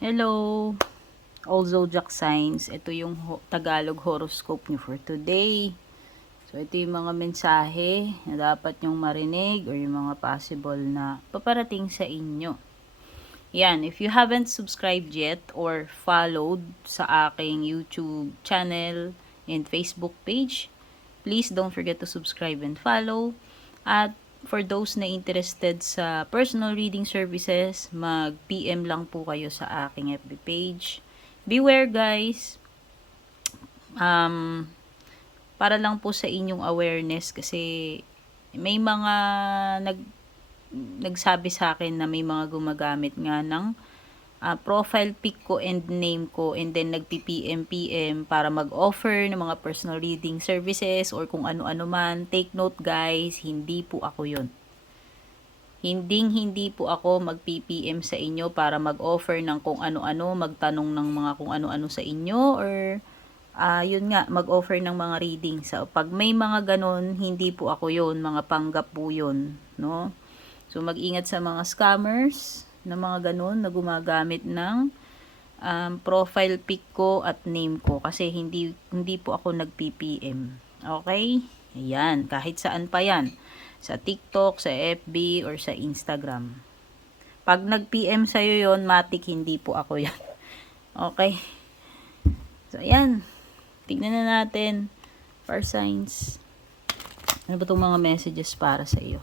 Hello, all zodiac signs. Ito yung Tagalog horoscope nyo for today. So, ito yung mga mensahe na dapat nyong marinig or yung mga possible na paparating sa inyo. Yan, if you haven't subscribed yet or followed sa aking YouTube channel and Facebook page, please don't forget to subscribe and follow. At for those na interested sa personal reading services, mag-PM lang po kayo sa aking FB page. Beware guys, um, para lang po sa inyong awareness kasi may mga nag nagsabi sa akin na may mga gumagamit nga ng profile pic ko and name ko and then nagpi-PM para mag-offer ng mga personal reading services or kung ano-ano man. Take note guys, hindi po ako yon. Hindi po ako mag-PPM sa inyo para mag-offer ng kung ano-ano, magtanong ng mga kung ano-ano sa inyo or yun nga, mag-offer ng mga reading. So, pag may mga ganon, hindi po ako yun, mga panggap po yun, no? So, mag-ingat sa mga scammers na mga ganon na gumagamit ng profile pic ko at name ko kasi hindi po ako nag-PPM. Okay? Ayan, kahit saan pa yan. Sa TikTok, sa FB, or sa Instagram. Pag nag-PM sa'yo yon, matik hindi po ako yan. Okay? So, ayan. Tignan na natin. Fire signs. Ano ba itong mga messages para sa iyo?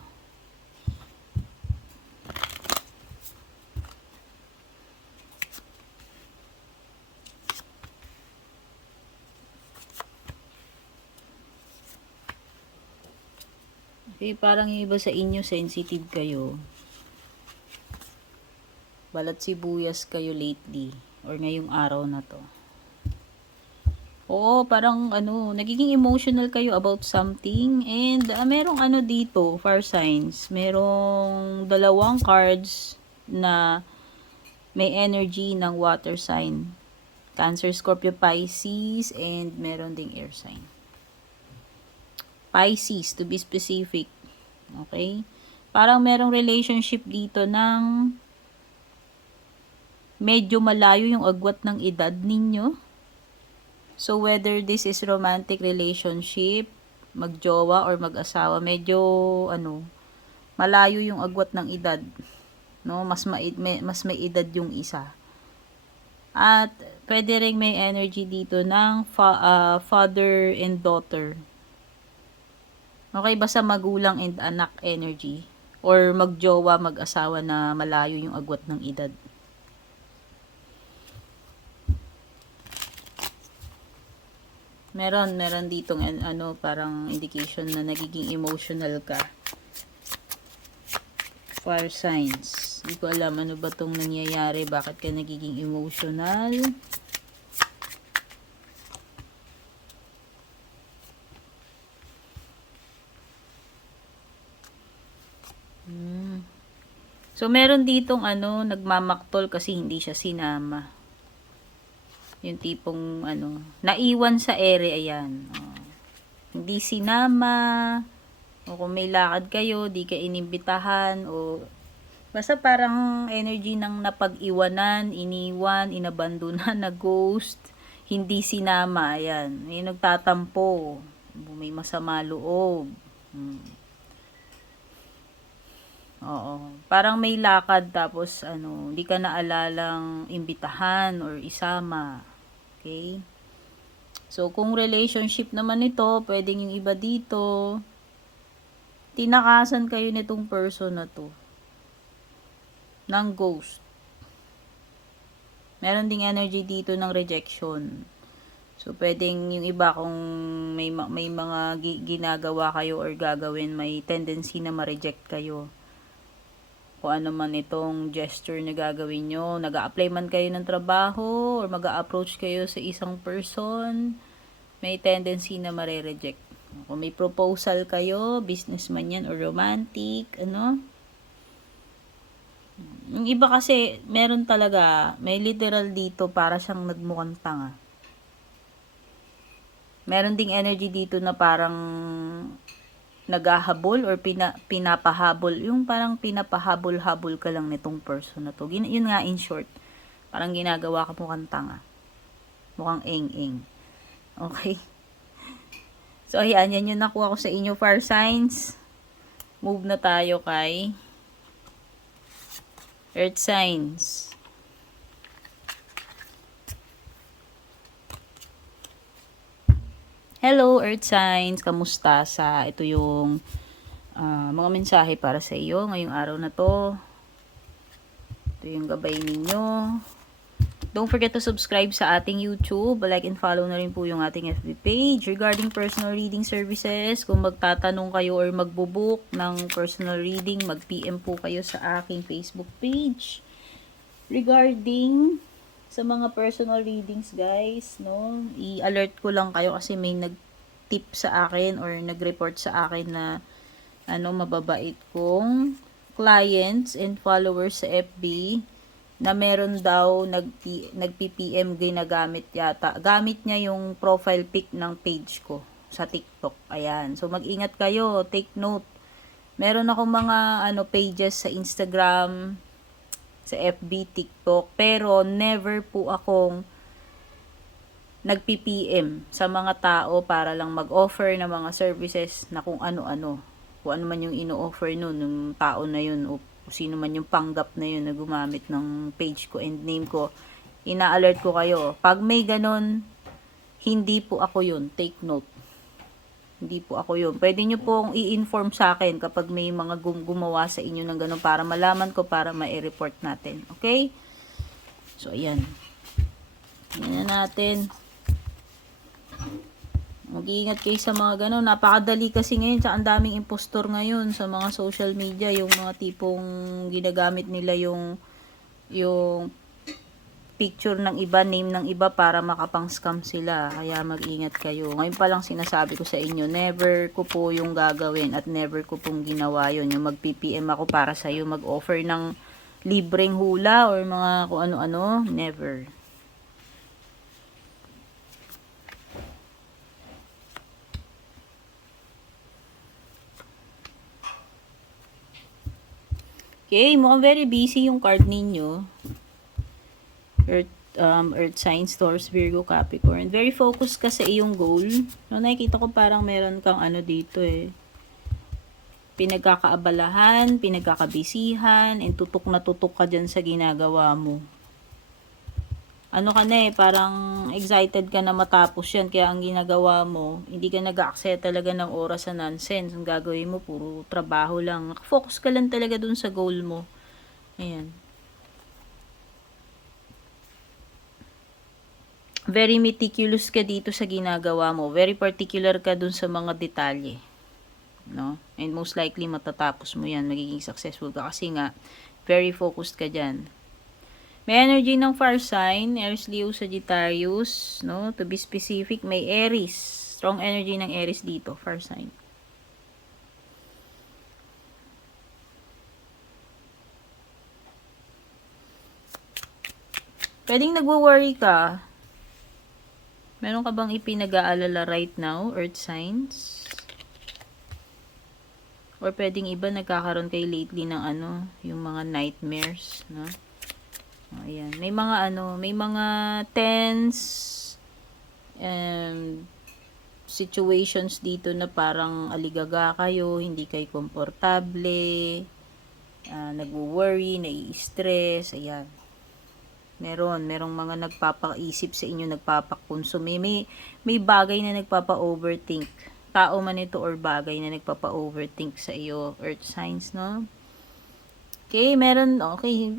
Okay, parang yung iba sa inyo, sensitive kayo. Balat sibuyas kayo lately. Or ngayong araw na to. Oo, parang nagiging emotional kayo about something. And merong dito, fire signs. Merong dalawang cards na may energy ng water sign. Cancer, Scorpio, Pisces, and meron ding air sign. Pisces, to be specific. Okay? Parang merong relationship dito ng medyo malayo yung agwat ng edad ninyo. So, whether this is romantic relationship, magjowa or mag-asawa, medyo, malayo yung agwat ng edad. No? Mas may edad yung isa. At, pwede rin may energy dito ng father and daughter. Okay, basta magulang and anak energy. Or magjowa, mag-asawa na malayo yung agwat ng edad. Meron ditong parang indication na nagiging emotional ka. Fire signs. Hindi ko alam ano ba tong nangyayari, bakit ka nagiging emotional. So, meron ditong nagmamaktol kasi hindi siya sinama. Yung tipong naiwan sa ere, ayan. Hindi sinama, o kung may lakad kayo, di ka inimbitahan, o basta parang energy ng napag-iwanan, iniwan, inabandonan, na-ghost, hindi sinama, ayan. May nagtatampo, may masama loob. Oo. Parang may lakad tapos hindi ka naalalang imbitahan or isama. Okay? So, kung relationship naman ito, pwedeng yung iba dito, tinakasan kayo nitong person na to. Ng ghost. Meron ding energy dito ng rejection. So, pwedeng yung iba kung may mga ginagawa kayo or gagawin, may tendency na ma-reject kayo. Kung ano man itong gesture na gagawin nyo, nag-a-apply man kayo ng trabaho or mag-a-approach kayo sa isang person, may tendency na mare-reject. Kung may proposal kayo, businessman yan or romantic, yung iba kasi, meron talaga, may literal dito para siyang nagmukhang tanga. Meron ding energy dito na parang naghahabol or pinapahabol, yung parang pinapahabol-habol ka lang nitong person na to. Yun nga in short. Parang ginagawa ka mukhang tanga. Mukhang eng-eng. Okay? So, ayan. Yan yung nakuha ko sa inyo, fire signs. Move na tayo kay earth signs. Hello, earth signs. Kamusta? Ito yung mga mensahe para sa iyo ngayong araw na to. Ito yung gabay ninyo. Don't forget to subscribe sa ating YouTube. Like and follow na rin po yung ating FB page. Regarding personal reading services, kung magtatanong kayo or magbubook ng personal reading, mag-PM po kayo sa aking Facebook page. Regarding sa mga personal readings, guys, no, i-alert ko lang kayo kasi may nag-tip sa akin or nag-report sa akin na mababait kong clients and followers sa FB na meron daw nag-PPM ginagamit yata. Gamit niya yung profile pic ng page ko sa TikTok. Ayan. So, mag-ingat kayo. Take note. Meron akong mga pages sa Instagram, sa FB, TikTok. Pero, never po akong nag-PPM sa mga tao para lang mag-offer ng mga services na kung ano-ano. Kung ano man yung ino-offer nun, ng tao na yun o sino man yung panggap na yun na gumamit ng page ko and name ko, ina-alert ko kayo. Pag may ganon, hindi po ako yun. Take note. Hindi po ako yun. Pwede nyo pong i-inform sa akin kapag may mga gumawa sa inyo ng ganon para malaman ko, para ma-report natin. Okay? So, ayan. Ayan na natin. Mag-iingat kayo sa mga gano'n. Napakadali kasi ngayon. Ang daming impostor ngayon sa mga social media. Yung mga tipong ginagamit nila yung picture ng iba, name ng iba para makapang-scam sila. Kaya mag-ingat kayo. Ngayon pa lang sinasabi ko sa inyo, never ko po yung gagawin at never ko pong ginawa yun. Yung mag-PPM ako para sa'yo, mag-offer ng libreng hula or mga kung ano-ano. Never. Okay, mukhang very busy yung card ninyo. Earth signs, Taurus, Virgo, Capricorn. Very focused ka sa iyong goal. No, nakikita ko parang meron kang dito pinagkakaabalahan, pinagkakabisihan, and tutok na tutok ka dyan sa ginagawa mo. Parang excited ka na matapos yan. Kaya ang ginagawa mo, hindi ka nag-accept talaga ng oras sa nonsense. Ang gagawin mo, puro trabaho lang. Focus ka lang talaga dun sa goal mo. Ayan. Very meticulous ka dito sa ginagawa mo. Very particular ka dun sa mga detalye. No? And most likely, matatapos mo yan. Magiging successful ka. Kasi nga, very focused ka dyan. May energy ng fire sign, Aries, Leo, Sagittarius, no? To be specific, may Aries. Strong energy ng Aries dito, fire sign. Pwedeng nagwo-worry ka. Meron ka bang ipinag-aalala right now, earth signs? Or pwedeng iba nagkakaroon kayo lately ng yung mga nightmares, no? Ayan. May mga tense situations dito na parang aligaga kayo, hindi kayo komportable, nagwo-worry, nai-stress, ayan. Merong mga nagpapaisip sa inyo, nagpapakonsume. May bagay na nagpapa-overthink. Tao man ito or bagay na nagpapa-overthink sa iyo, earth signs, no? Okay,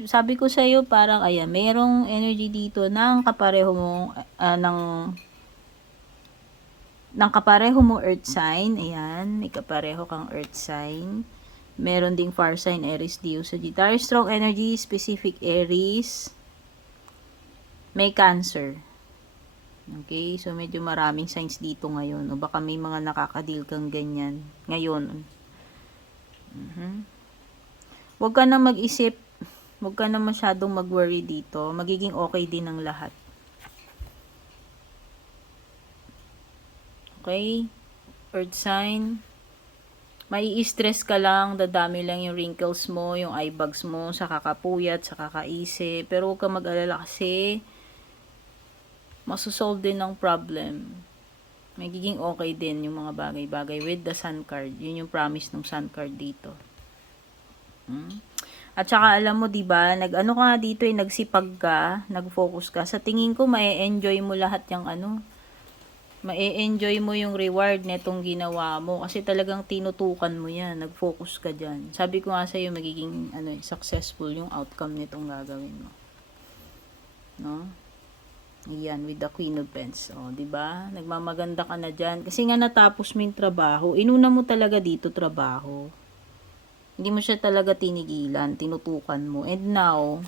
sabi ko sa iyo parang merong energy dito ng kapareho mo ng kapareho mo earth sign. Ayan, may kapareho kang earth sign. Meron ding fire sign, Aries, Leo, Sagittarius. Strong energy, specific Aries. May Cancer. Okay, so medyo maraming signs dito ngayon. O baka may mga nakakadil kang ganyan ngayon. Huwag ka na mag-isip, huwag ka na masyadong mag-worry dito. Magiging okay din ang lahat. Okay? Earth sign. Mai-stress ka lang, dadami lang yung wrinkles mo, yung eye bags mo, sa kakapuyat, sa kakaisip. Pero huwag ka mag-alala kasi masosolve din ng problem. Magiging okay din yung mga bagay-bagay with the sun card. Yun yung promise ng sun card dito. At saka alam mo 'di ba, nag-ano ka dito nagsipag ka, nag-focus ka. Sa tingin ko mae-enjoy mo lahat yung ano, mae-enjoy mo yung reward netong ginawa mo kasi talagang tinutukan mo 'yan, nag-focus ka diyan. Sabi ko nga sa iyo magiging successful yung outcome nitong gagawin mo. No? Ayan, with the Queen of Pens. O, di ba? Nagmamaganda ka na diyan kasi nga natapos mo yung trabaho. Inuna mo talaga dito trabaho. Hindi mo siya talaga tinigilan, tinutukan mo. And now,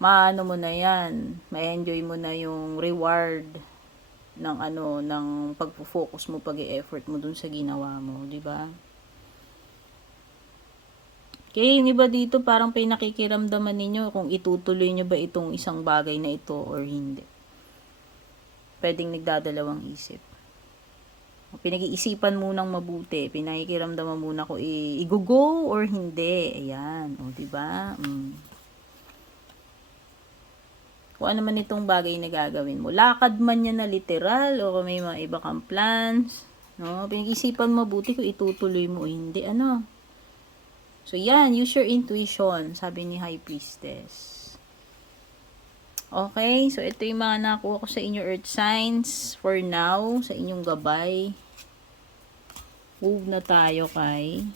maano mo na yan, ma-enjoy mo na yung reward ng ng pagfo-focus mo, pag-e-effort mo dun sa ginawa mo, di ba? Okay, yung iba dito parang pinakikiramdaman ninyo kung itutuloy nyo ba itong isang bagay na ito or hindi. Pwedeng nagdadalawang isip. Pinag-iisipan munang mabuti, pinakikiramdaman muna ko i-go or hindi. Ayan, o di ba? Kung ano man itong bagay na gagawin mo. Lakad man yan na literal o may mga iba kang plans, no? Pinag-iisipan mabuti kung itutuloy mo o hindi, ano. So yan, use your intuition, sabi ni High Priestess. Okay, so ito yung mga nakuha ko sa inyo earth signs for now, sa inyong gabay. Move na tayo kay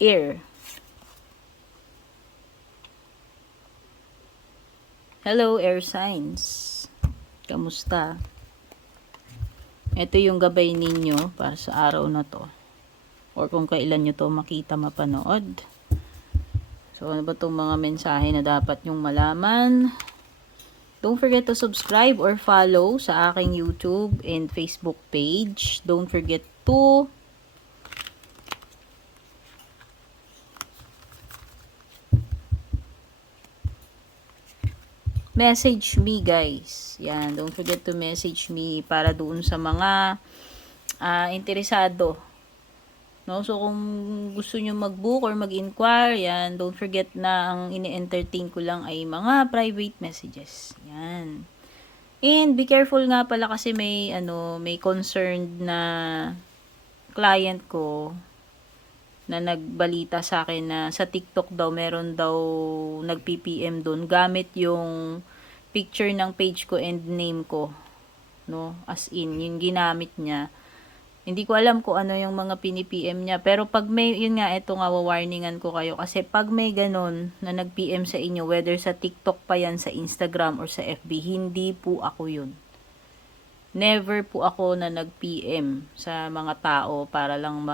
air. Hello, air signs. Kamusta? Ito yung gabay ninyo para sa araw na to. Or kung kailan nyo to makita, mapanood. So, ano ba itong mga mensahe na dapat nyong malaman? Don't forget to subscribe or follow sa aking YouTube and Facebook page. Don't forget to message me, guys. Yan, don't forget to message me para doon sa mga interesado. No, so kung gusto niyo mag-book or mag-inquire, yan, don't forget na ang ini-entertain ko lang ay mga private messages. Yan. And be careful nga pala kasi may concerned na client ko na nagbalita sa akin na sa TikTok daw meron daw nag-PPM doon gamit yung picture ng page ko and name ko, no, as in yung ginamit niya. Hindi ko alam kung ano yung mga pini-PM niya. Pero pag may, yun nga, ito nga, warningan ko kayo. Kasi pag may ganun na nag-PM sa inyo, whether sa TikTok pa yan, sa Instagram, or sa FB, hindi po ako yun. Never po ako na nag-PM sa mga tao para lang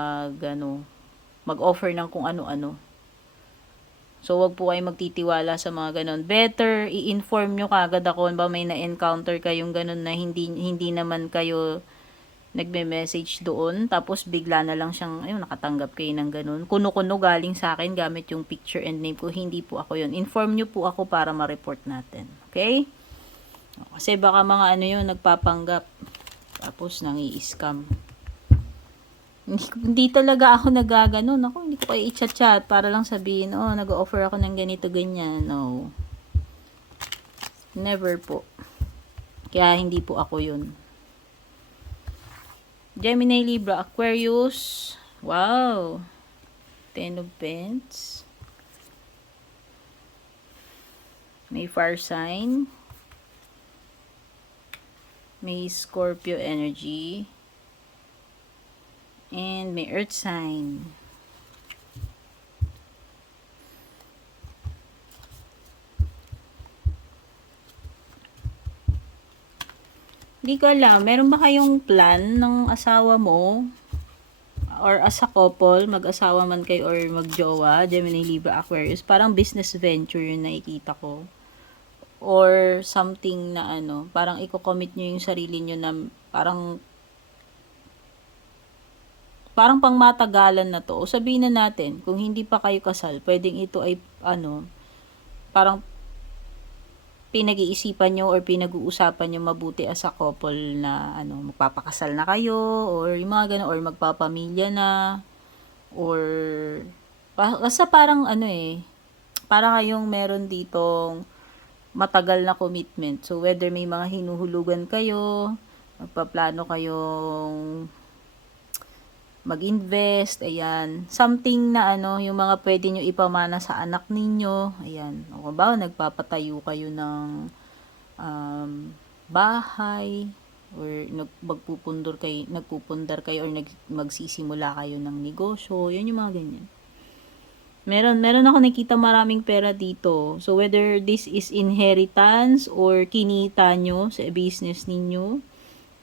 mag-offer ng kung ano-ano. So, wag po kayo magtitiwala sa mga ganun. Better, i-inform nyo kagad ako ba may na-encounter kayong ganun na hindi naman kayo nagme-message doon, tapos bigla na lang siyang, nakatanggap kayo ng ganun. Kuno-kuno galing sa akin gamit yung picture and name ko. Hindi po ako yun. Inform nyo po ako para ma-report natin. Okay? Kasi baka mga nagpapanggap. Tapos nangi-scam. Hindi talaga ako nagaganon. Ako, hindi ko kayo i-chat-chat para lang sabihin, nag-offer ako ng ganito, ganyan. No. Never po. Kaya hindi po ako yun. Gemini, Libra, Aquarius. Wow. Ten of Pentacles. May fire sign. May Scorpio energy. And may earth sign. Hindi ko alam, meron ba kayong plan ng asawa mo? Or as a couple, mag-asawa man kayo or mag-jowa, Gemini, Libra, Aquarius, parang business venture yung nakikita ko. Or something na parang i-commit nyo yung sarili nyo na parang pangmatagalan na to. O sabihin na natin, kung hindi pa kayo kasal, pwedeng ito ay parang pinag-iisipan nyo or pinag-uusapan nyo mabuti as a couple na magpapakasal na kayo or yung mga ganun, or magpapamilya na, or basta parang para kayong meron ditong matagal na commitment. So whether may mga hinuhulugan kayo, magpaplano kayong mag-invest, ayan. Something na yung mga pwede nyo ipamana sa anak ninyo, ayan. O ba, nagpapatayo kayo ng bahay, or nagpupundar kayo, or magsisimula kayo ng negosyo, yan yung mga ganyan. Meron ako nakita maraming pera dito. So, whether this is inheritance or kinita nyo sa business ninyo,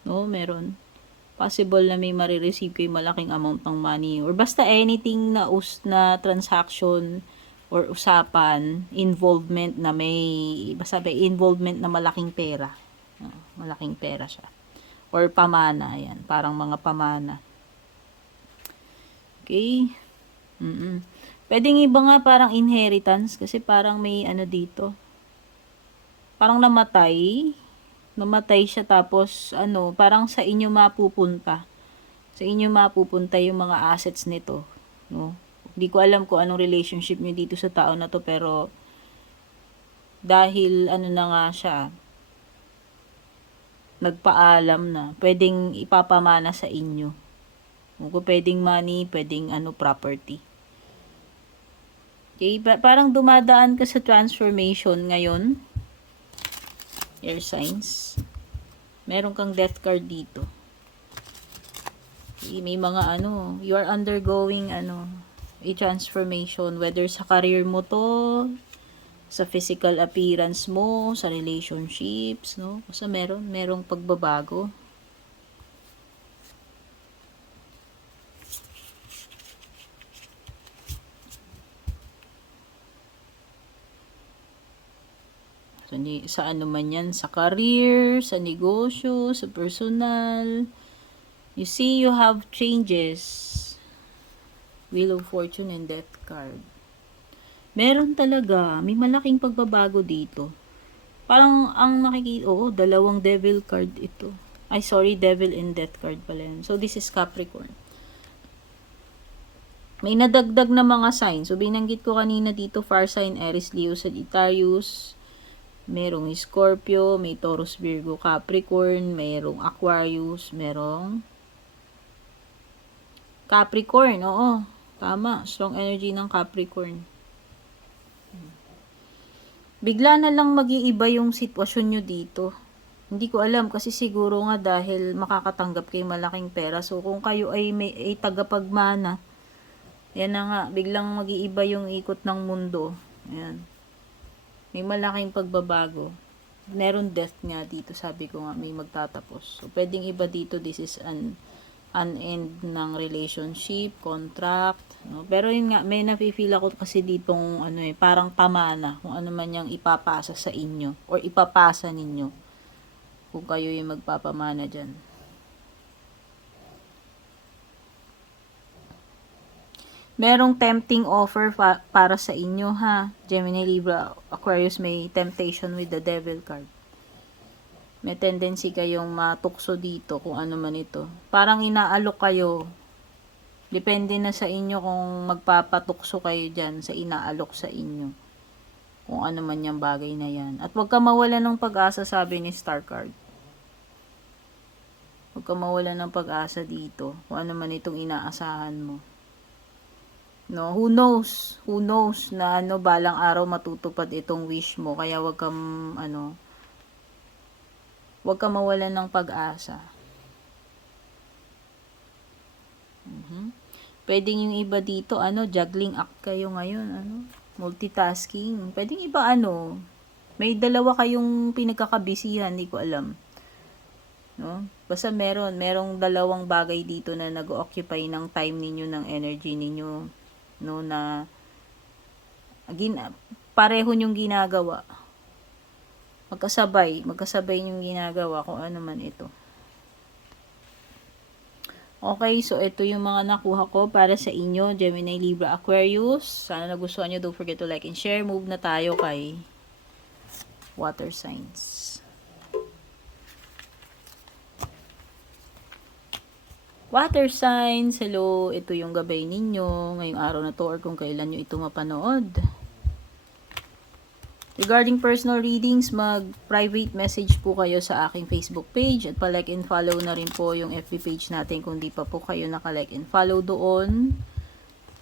no, meron. Possible na may marireceive kayo malaking amount ng money. Or basta anything na transaction or usapan, involvement na basta may involvement na malaking pera. Malaking pera siya. Or pamana, ayan. Parang mga pamana. Okay? Pwedeng iba nga parang inheritance kasi parang may dito. Parang namatay siya tapos parang sa inyo mapupunta. Sa inyo mapupunta yung mga assets nito, no? Hindi ko alam kung anong relationship niyo dito sa tao na to, pero dahil na nga siya, nagpaalam na, pwedeng ipapamana sa inyo. Kung pwedeng money, pwedeng property. Okay, parang dumadaan ka sa transformation ngayon. Air signs. Meron kang death card dito. Okay, may mga you are undergoing a transformation, whether sa career mo to, sa physical appearance mo, sa relationships, no? Basta merong pagbabago. Sa man yan, sa career, sa negosyo, sa personal. You see, you have changes. Wheel of Fortune and Death card. Meron talaga, may malaking pagbabago dito. Parang ang nakikita, dalawang Devil card ito. Ay, sorry, Devil and Death card pala yun. So, this is Capricorn. May nadagdag na mga signs. So, binanggit ko kanina dito, Fire sign, Aries, Leo, Sagittarius. Merong Scorpio, may Taurus, Virgo, Capricorn, merong Aquarius, merong Capricorn, oo. Tama, strong energy ng Capricorn. Bigla na lang mag-iiba yung sitwasyon nyo dito. Hindi ko alam kasi siguro nga dahil makakatanggap kayo malaking pera. So, kung kayo ay tagapagmana, yan na nga, biglang mag-iiba yung ikot ng mundo. Ayan. May malaking pagbabago. Meron death nga dito, sabi ko nga, may magtatapos. So, pwedeng iba dito, this is an end ng relationship, contract, no? Pero yun nga, may nafe-feel ako kasi ditong parang pamana, kung ano man yung ipapasa sa inyo, or ipapasa ninyo, kung kayo yung magpapamana dyan. Merong tempting offer para sa inyo, ha? Gemini, Libra, Aquarius, may temptation with the Devil card. May tendency kayong matukso dito kung ano man ito. Parang inaalok kayo. Depende na sa inyo kung magpapatukso kayo dyan sa inaalok sa inyo. Kung ano man yung bagay na yan. At huwag ka mawala ng pag-asa, sabi ni Star card. Huwag ka mawala ng pag-asa dito. Kung ano man itong inaasahan mo. No, who knows na balang araw matutupad itong wish mo, kaya wag kang mawalan ng pag-asa. Pwedeng yung iba dito juggling act kayo ngayon, multitasking. Pwedeng iba may dalawa kayong pinagkakabisihan, hindi ko alam. No? Basta merong dalawang bagay dito na nag-occupy ng time ninyo, ng energy ninyo. No, na pareho nyong ginagawa. Magkasabay yung ginagawa kung ano man ito. Okay, so ito yung mga nakuha ko para sa inyo, Gemini, Libra, Aquarius. Sana nagustuhan nyo. Don't forget to like and share. Move na tayo kay water signs. Water signs, hello, ito yung gabay ninyo ngayong araw na to or kung kailan nyo ito mapanood. Regarding personal readings, mag-private message po kayo sa aking Facebook page at pa-like and follow na rin po yung FB page natin kung di pa po kayo naka-like and follow doon.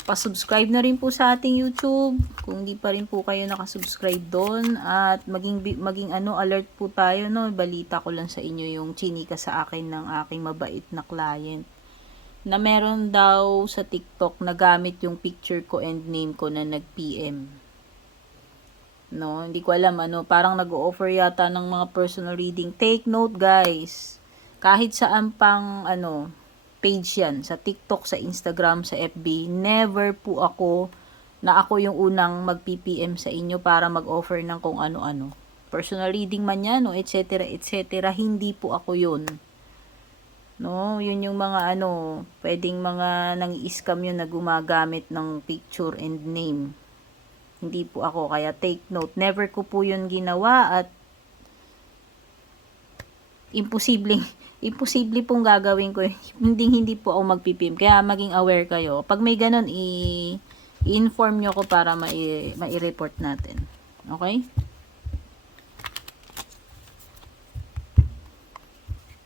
Pa-subscribe na rin po sa ating YouTube kung di pa rin po kayo nakasubscribe doon at maging alert po tayo, no. Balita ko lang sa inyo yung chinika sa akin ng aking mabait na client na meron daw sa TikTok na gamit yung picture ko and name ko na nag-PM. No, hindi ko alam parang nag-o-offer yata ng mga personal reading. Take note, guys. Kahit saan pang page yan, sa TikTok, sa Instagram, sa FB, never po ako yung unang mag-PPM sa inyo para mag-offer ng kung ano-ano. Personal reading man yan, etc., etc., hindi po ako yun. No, yun yung mga pwedeng mga nang-i-scam yun na gumagamit ng picture and name. Hindi po ako, kaya take note. Never ko po yun ginawa at imposible pong gagawin ko. Hindi po ako magpipim. Kaya maging aware kayo. Pag may ganun, i-inform nyo ko para mai-report natin. Okay?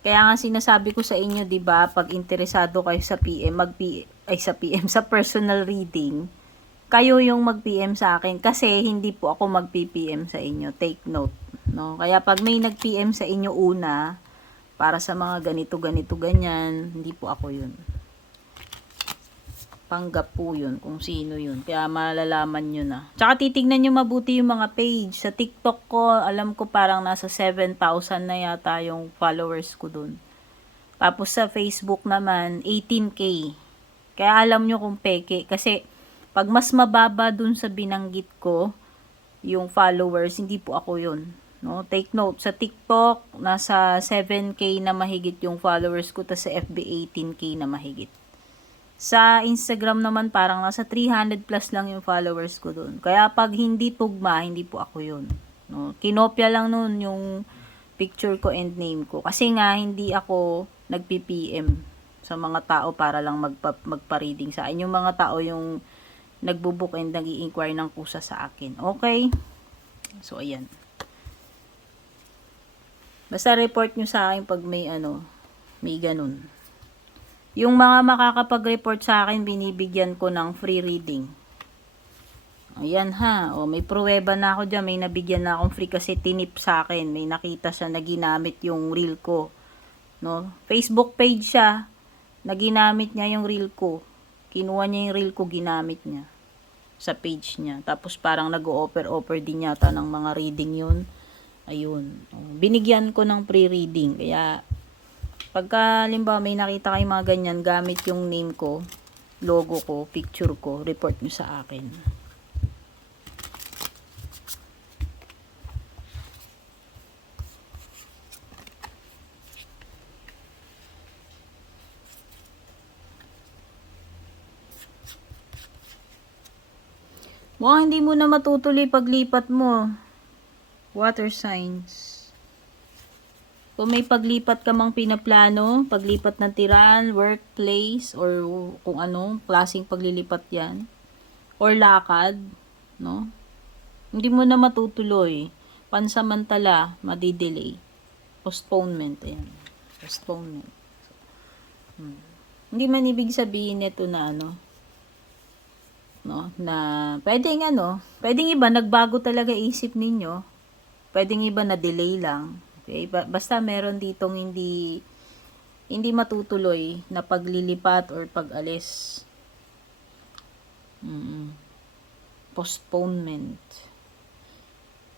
Kaya nga sinasabi ko sa inyo, 'di ba, pag interesado kayo sa PM, sa personal reading, kayo yung mag-PM sa akin kasi hindi po ako mag-PM sa inyo. Take note, no? Kaya pag may nag-PM sa inyo una para sa mga ganito ganyan, hindi po ako 'yun. Panggap po yun kung sino yun. Kaya malalaman nyo na. Tsaka titignan nyo mabuti yung mga page. Sa TikTok ko, alam ko parang nasa 7,000 na yata yung followers ko dun. Tapos sa Facebook naman, 18K. Kaya alam nyo kung peke. Kasi pag mas mababa dun sa binanggit ko, yung followers, hindi po ako yun. No? Take note, sa TikTok, nasa 7K na mahigit yung followers ko. Tapos sa FB, 18K na mahigit. Sa Instagram naman parang nasa 300 plus lang yung followers ko doon. Kaya pag hindi tugma, hindi po ako yun. No? Kinopya lang noon yung picture ko and name ko. Kasi nga hindi ako nag-PPM sa mga tao para lang magpa-reading sa akin. Yung mga tao yung nagbo-book and nag-i-inquire ng kusa sa akin. Okay? So, ayan. Basta report nyo sa akin pag may may ganun. Yung mga makakapag-report sa akin, binibigyan ko ng free reading. Ayan ha. O, may pruweba na ako dyan. May nabigyan na akong free kasi tinip sa akin. May nakita siya na ginamit yung reel ko. No? Facebook page siya. Na ginamit niya yung reel ko. Kinuha niya yung reel ko, ginamit niya. Sa page niya. Tapos parang nag-o-offer din yata ng mga reading yun. Ayun. O, binigyan ko ng free reading. Kaya pagka, limbawa, may nakita kayong mga ganyan, gamit yung name ko, logo ko, picture ko, report nyo sa akin. Mukhang hindi mo na matutuloy paglipat mo. Water signs. Kung may paglipat ka mang pinaplano, paglipat ng tirahan, workplace, or kung ano, klaseng paglilipat yan, or lakad, no? Hindi mo na matutuloy. Pansamantala, madidelay. Postponement, ayan. Postponement. Hindi man ibig sabihin nito na no, na pwedeng pwedeng iba nagbago talaga isip ninyo. Pwedeng iba na delay lang. Okay? Basta meron ditong hindi matutuloy na paglilipat or pag-alis. Postponement.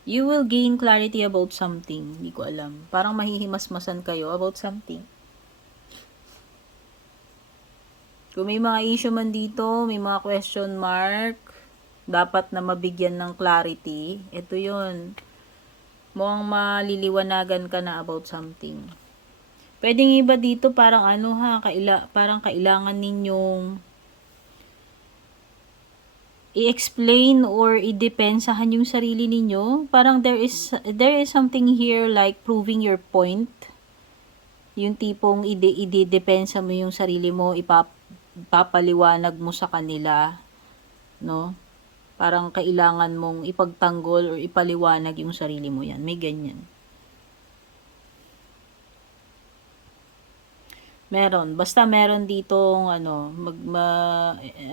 You will gain clarity about something. Hindi ko alam. Parang mahihimasmasan kayo about something. Kung may mga issue man dito, may mga question mark, dapat na mabigyan ng clarity, ito yun. Mukhang maliliwanagan ka na about something. Pwedeng iba dito parang parang kailangan ninyong i-explain or idepensahan yung sarili ninyo. Parang there is something here like proving your point. Yung tipong idedepensa mo yung sarili mo, ipapaliwanag mo sa kanila, no? Parang kailangan mong ipagtanggol or ipaliwanag yung sarili mo yan. May ganyan. Meron. Basta meron ditong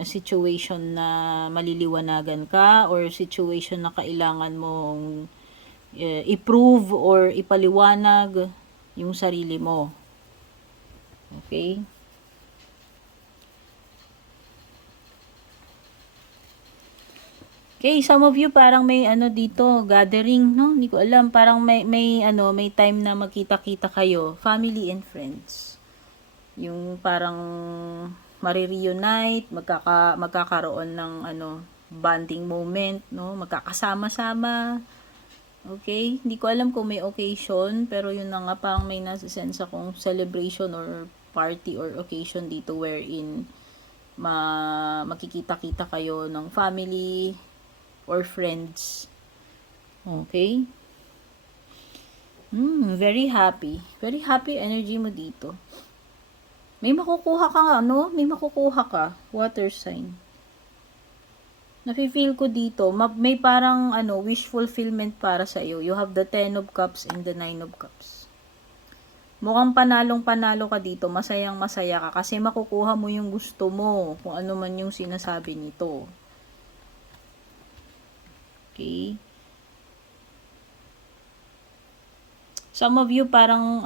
situation na maliliwanagan ka or situation na kailangan mong i-prove or ipaliwanag yung sarili mo. Okay? Okay, some of you parang may dito, gathering, no? Hindi ko alam, parang may time na magkita-kita kayo, family and friends. Yung parang marireunite, magkakaroon ng bonding moment, no? Magkakasama-sama. Okay? Hindi ko alam kung may occasion, pero yun na nga, parang may nasa sense akong celebration or party or occasion dito wherein makikita-kita kayo ng family or friends. Okay? Very happy. Very happy energy mo dito. May makukuha ka may makukuha ka, water sign. Nafe-feel ko dito, may parang wish fulfillment para sa iyo. You have the 10 of cups and the 9 of cups. Mukhang panalong-panalo ka dito, masayang-masaya ka kasi makukuha mo yung gusto mo, kung ano man yung sinasabi nito. Okay? Some of you parang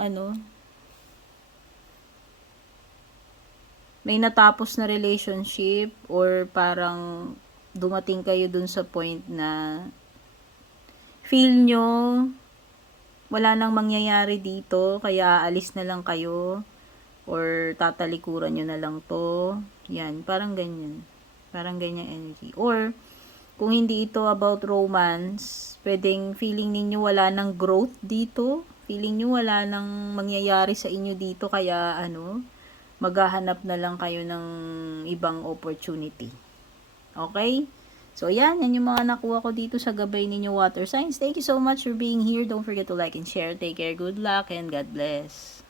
may natapos na relationship or parang dumating kayo dun sa point na feel nyo wala nang mangyayari dito kaya aalis na lang kayo or tatalikuran nyo na lang to. Yan, parang ganyan. Parang ganyang energy. Or kung hindi ito about romance, pwedeng feeling ninyo wala nang growth dito. Feeling nyo wala nang mangyayari sa inyo dito kaya maghahanap na lang kayo ng ibang opportunity. Okay? So, yan yung mga nakuha ko dito sa gabay ninyo water signs. Thank you so much for being here. Don't forget to like and share. Take care, good luck, and God bless.